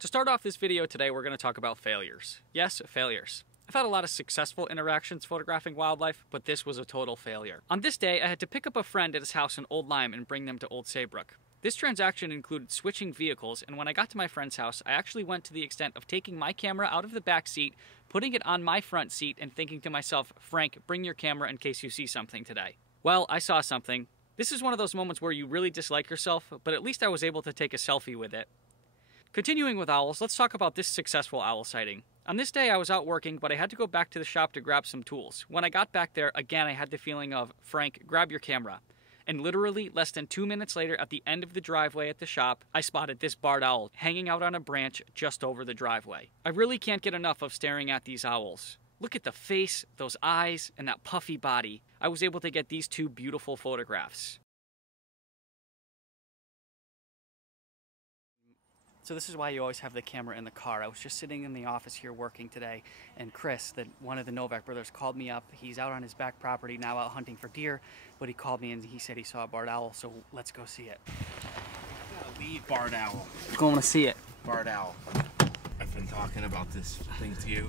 To start off this video today, we're going to talk about failures. Yes, failures. I've had a lot of successful interactions photographing wildlife, but this was a total failure. On this day, I had to pick up a friend at his house in Old Lyme and bring them to Old Saybrook. This transaction included switching vehicles, and when I got to my friend's house, I actually went to the extent of taking my camera out of the back seat, putting it on my front seat, and thinking to myself, Frank, bring your camera in case you see something today. Well, I saw something. This is one of those moments where you really dislike yourself, but at least I was able to take a selfie with it. Continuing with owls, let's talk about this successful owl sighting. On this day, I was out working, but I had to go back to the shop to grab some tools. When I got back there, again, I had the feeling of, Frank, grab your camera. And literally, less than 2 minutes later, at the end of the driveway at the shop, I spotted this barred owl hanging out on a branch just over the driveway. I really can't get enough of staring at these owls. Look at the face, those eyes, and that puffy body. I was able to get these two beautiful photographs. So this is why you always have the camera in the car. I was just sitting in the office here working today, and Chris, one of the Novak brothers, called me up. He's out on his back property now out hunting for deer, but he called me and he said he saw a barred owl, so let's go see it. Lead barred owl. Going to see it. Barred owl. I've been talking about this thing to you.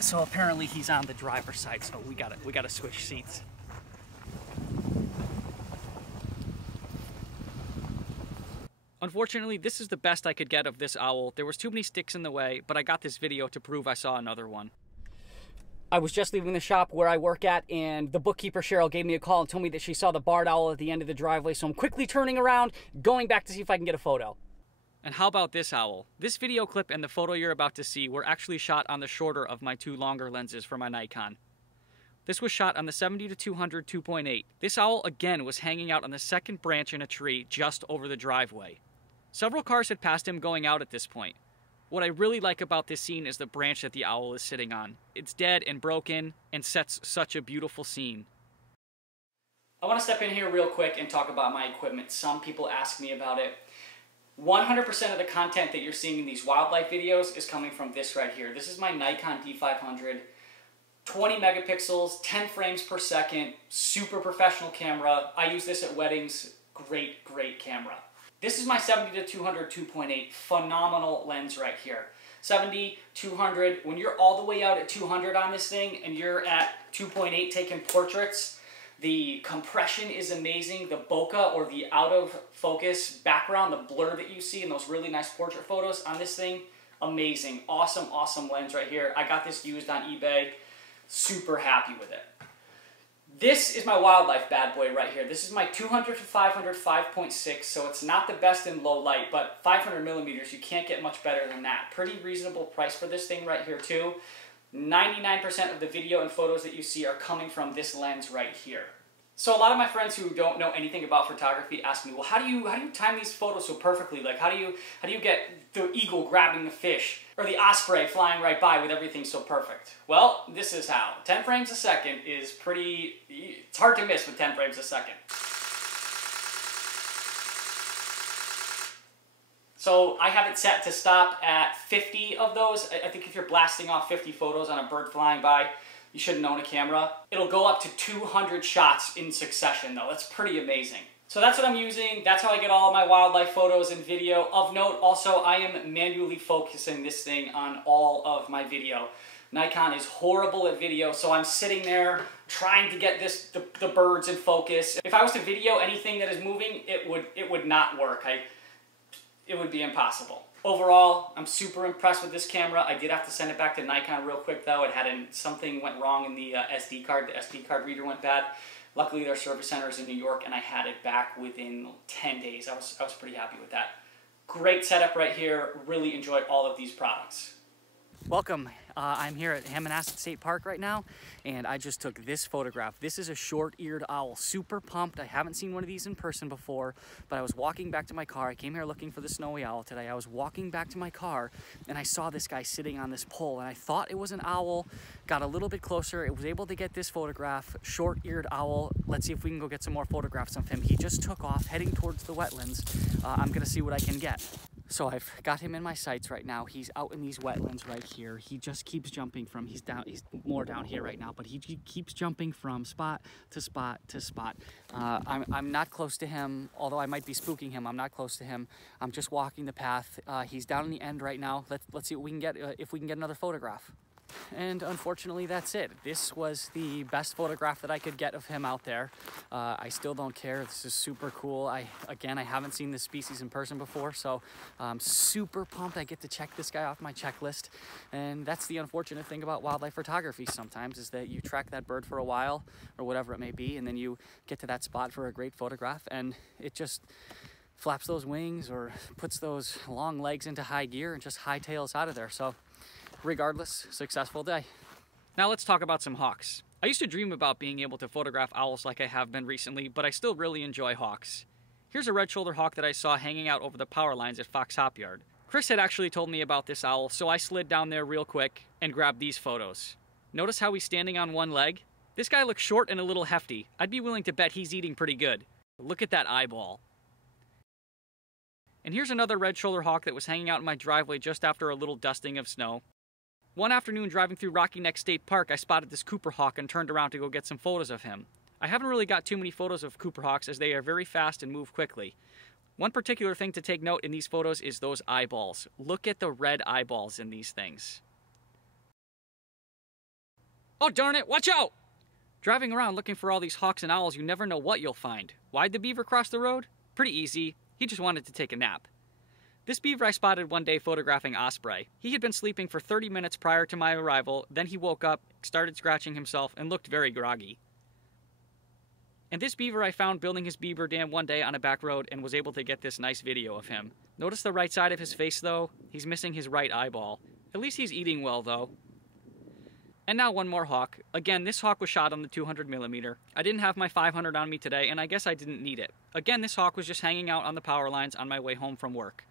So apparently he's on the driver's side, so we gotta switch seats. Unfortunately, this is the best I could get of this owl. There was too many sticks in the way, but I got this video to prove I saw another one. I was just leaving the shop where I work at, and the bookkeeper, Cheryl, gave me a call and told me that she saw the barred owl at the end of the driveway, so I'm quickly turning around, going back to see if I can get a photo. And how about this owl? This video clip and the photo you're about to see were actually shot on the shorter of my two longer lenses for my Nikon. This was shot on the 70-200 2.8. This owl, again, was hanging out on the second branch in a tree just over the driveway. Several cars had passed him going out at this point. What I really like about this scene is the branch that the owl is sitting on. It's dead and broken and sets such a beautiful scene. I want to step in here real quick and talk about my equipment. Some people ask me about it. 100% of the content that you're seeing in these wildlife videos is coming from this right here. This is my Nikon D500. 20 megapixels, 10 frames per second, super professional camera. I use this at weddings. Great, great camera. This is my 70-200 2.8, phenomenal lens right here. 70, 200, when you're all the way out at 200 on this thing and you're at 2.8 taking portraits, the compression is amazing. The bokeh, or the out of focus background, the blur that you see in those really nice portrait photos on this thing, amazing. Awesome, awesome lens right here. I got this used on eBay. Super happy with it. This is my wildlife bad boy right here. This is my 200-500 5.6, so it's not the best in low light, but 500 millimeters, you can't get much better than that. Pretty reasonable price for this thing right here too. 99% of the video and photos that you see are coming from this lens right here. So a lot of my friends who don't know anything about photography ask me, well, how do you time these photos so perfectly? Like, how do you get the eagle grabbing the fish or the osprey flying right by with everything so perfect? Well, this is how. 10 frames a second is it's hard to miss with 10 frames a second. So I have it set to stop at 50 of those. I think if you're blasting off 50 photos on a bird flying by, you shouldn't own a camera. It'll go up to 200 shots in succession though. That's pretty amazing. So that's what I'm using. That's how I get all of my wildlife photos and video. Of note, also, I am manually focusing this thing on all of my video. Nikon is horrible at video, so I'm sitting there trying to get the birds in focus. If I was to video anything that is moving, it would not work. It would be impossible. Overall, I'm super impressed with this camera. I did have to send it back to Nikon real quick though. Something went wrong in the SD card. The SD card reader went bad. Luckily, their service center is in New York, and I had it back within 10 days. I was pretty happy with that. Great setup right here. Really enjoyed all of these products. Welcome. I'm here at Hammonasset State Park right now, and I just took this photograph. This is a short-eared owl. Super pumped. I haven't seen one of these in person before, but I was walking back to my car. I came here looking for the snowy owl today. I was walking back to my car, and I saw this guy sitting on this pole, and I thought it was an owl. Got a little bit closer. I was able to get this photograph. Short-eared owl. Let's see if we can go get some more photographs of him. He just took off, heading towards the wetlands. I'm going to see what I can get. So I've got him in my sights right now. He's out in these wetlands right here. He just keeps jumping from, he's more down here right now, but he keeps jumping from spot to spot to spot. I'm not close to him, although I might be spooking him. I'm not close to him. I'm just walking the path. He's down in the end right now. Let's see what we can get, if we can get another photograph. And unfortunately, that's it. This was the best photograph that I could get of him out there. I still don't care. This is super cool. Again, I haven't seen this species in person before, so I'm super pumped I get to check this guy off my checklist. And that's the unfortunate thing about wildlife photography sometimes, is that you track that bird for a while, or whatever it may be, and then you get to that spot for a great photograph, and it just flaps those wings or puts those long legs into high gear and just hightails out of there. So regardless, successful day. Now let's talk about some hawks. I used to dream about being able to photograph owls like I have been recently, but I still really enjoy hawks. Here's a red-shouldered hawk that I saw hanging out over the power lines at Fox Hop Yard. Chris had actually told me about this owl, so I slid down there real quick and grabbed these photos. Notice how he's standing on one leg? This guy looks short and a little hefty. I'd be willing to bet he's eating pretty good. Look at that eyeball. And here's another red-shouldered hawk that was hanging out in my driveway just after a little dusting of snow. One afternoon driving through Rocky Neck State Park, I spotted this Cooper hawk and turned around to go get some photos of him. I haven't really got too many photos of Cooper hawks as they are very fast and move quickly. One particular thing to take note in these photos is those eyeballs. Look at the red eyeballs in these things. Oh darn it, watch out! Driving around looking for all these hawks and owls, you never know what you'll find. Why'd the beaver cross the road? Pretty easy. He just wanted to take a nap. This beaver I spotted one day photographing Osprey. He had been sleeping for 30 minutes prior to my arrival, then he woke up, started scratching himself, and looked very groggy. And this beaver I found building his beaver dam one day on a back road and was able to get this nice video of him. Notice the right side of his face though? He's missing his right eyeball. At least he's eating well though. And now one more hawk. Again, this hawk was shot on the 200mm. I didn't have my 500 on me today, and I guess I didn't need it. Again, this hawk was just hanging out on the power lines on my way home from work.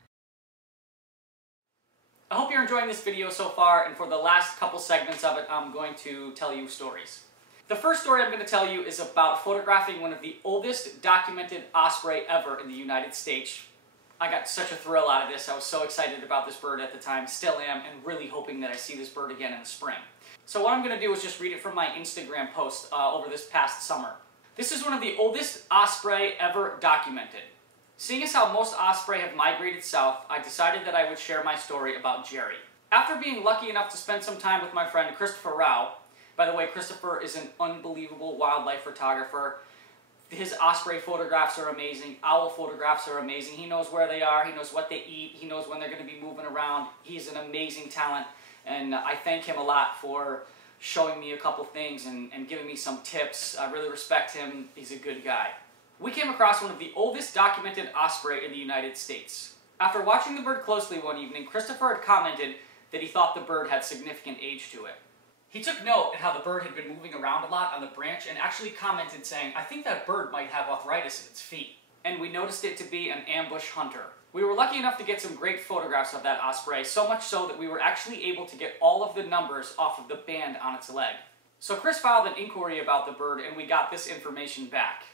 I hope you're enjoying this video so far, and for the last couple segments of it, I'm going to tell you stories. The first story I'm going to tell you is about photographing one of the oldest documented osprey ever in the United States. I got such a thrill out of this. I was so excited about this bird at the time, still am, and really hoping that I see this bird again in the spring. So what I'm going to do is just read it from my Instagram post over this past summer. This is one of the oldest osprey ever documented. Seeing as how most osprey have migrated south, I decided that I would share my story about Jerry. After being lucky enough to spend some time with my friend Christopher Rao, by the way, Christopher is an unbelievable wildlife photographer. His osprey photographs are amazing, owl photographs are amazing. He knows where they are, he knows what they eat, he knows when they're going to be moving around. He's an amazing talent, and I thank him a lot for showing me a couple things and giving me some tips. I really respect him, he's a good guy. We came across one of the oldest documented osprey in the United States. After watching the bird closely one evening, Christopher had commented that he thought the bird had significant age to it. He took note at how the bird had been moving around a lot on the branch and actually commented saying, "I think that bird might have arthritis in its feet." And we noticed it to be an ambush hunter. We were lucky enough to get some great photographs of that osprey, so much so that we were actually able to get all of the numbers off of the band on its leg. So Chris filed an inquiry about the bird and we got this information back.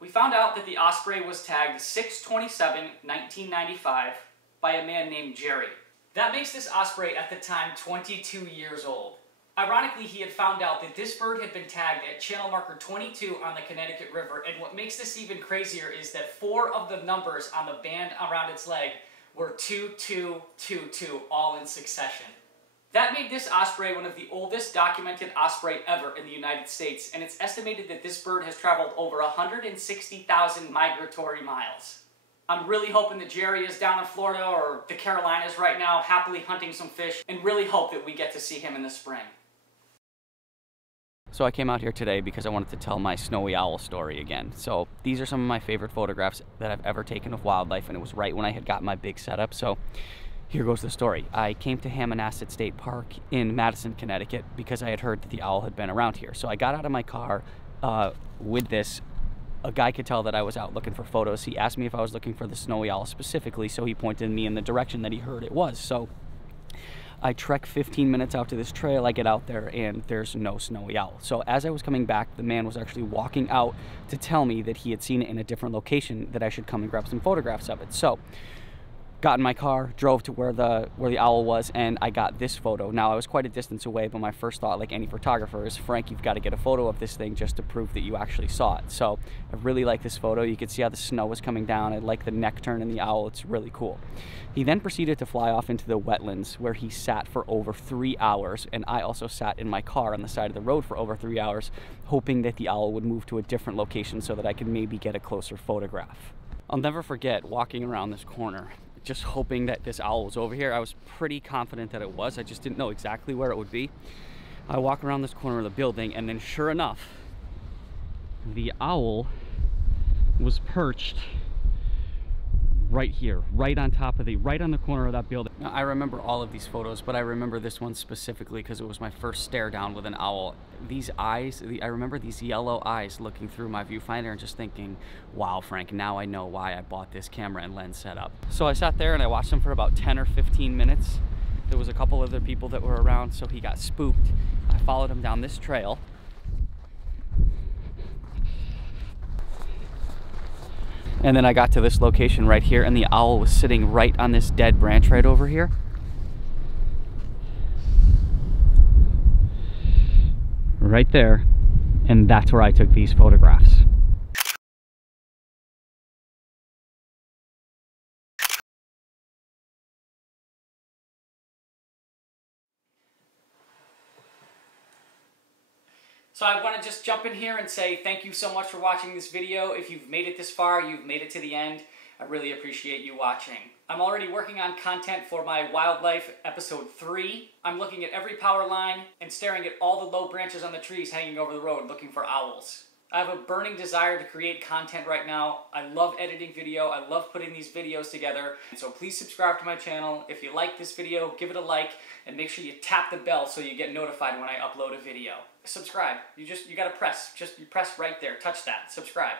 We found out that the osprey was tagged 6/27/1995 by a man named Jerry. That makes this osprey at the time 22 years old. Ironically, he had found out that this bird had been tagged at channel marker 22 on the Connecticut River, and what makes this even crazier is that 4 of the numbers on the band around its leg were 2222, all in succession. That made this osprey one of the oldest documented osprey ever in the United States, and it's estimated that this bird has traveled over 160,000 migratory miles. I'm really hoping that Jerry is down in Florida or the Carolinas right now, happily hunting some fish, and really hope that we get to see him in the spring. So I came out here today because I wanted to tell my snowy owl story again. So these are some of my favorite photographs that I've ever taken of wildlife, and it was right when I had got my big setup. So here goes the story. I came to Hammonasset State Park in Madison, Connecticut because I had heard that the owl had been around here. So I got out of my car with this. A guy could tell that I was out looking for photos. He asked me if I was looking for the snowy owl specifically, so he pointed me in the direction that he heard it was. So I trek 15 minutes out to this trail, I get out there, and there's no snowy owl. So as I was coming back, the man was actually walking out to tell me that he had seen it in a different location, that I should come and grab some photographs of it. So got in my car, drove to where the owl was, and I got this photo. Now, I was quite a distance away, but my first thought, like any photographer, is, Frank, you've got to get a photo of this thing just to prove that you actually saw it. So I really like this photo. You can see how the snow was coming down. I like the neck turn in the owl. It's really cool. He then proceeded to fly off into the wetlands, where he sat for over 3 hours, and I also sat in my car on the side of the road for over 3 hours, hoping that the owl would move to a different location so that I could maybe get a closer photograph. I'll never forget walking around this corner, just hoping that this owl was over here. I was pretty confident that it was. I just didn't know exactly where it would be. I walk around this corner of the building, and then sure enough, the owl was perched right here, right on the corner of that building. Now, I remember all of these photos, but I remember this one specifically because it was my first stare down with an owl. These eyes, I remember these yellow eyes looking through my viewfinder and just thinking, wow, Frank, now I know why I bought this camera and lens setup. So I sat there and I watched him for about 10 or 15 minutes. There was a couple other people that were around, so he got spooked. I followed him down this trail. And then I got to this location right here, and the owl was sitting right on this dead branch right over here. Right there. And that's where I took these photographs. So I want to just jump in here and say thank you so much for watching this video. If you've made it this far, you've made it to the end, I really appreciate you watching. I'm already working on content for my wildlife episode 3. I'm looking at every power line and staring at all the low branches on the trees hanging over the road looking for owls. I have a burning desire to create content right now. I love editing video. I love putting these videos together. So please subscribe to my channel. If you like this video, give it a like, and make sure you tap the bell so you get notified when I upload a video. Subscribe. You gotta press. You press right there. Touch that. Subscribe.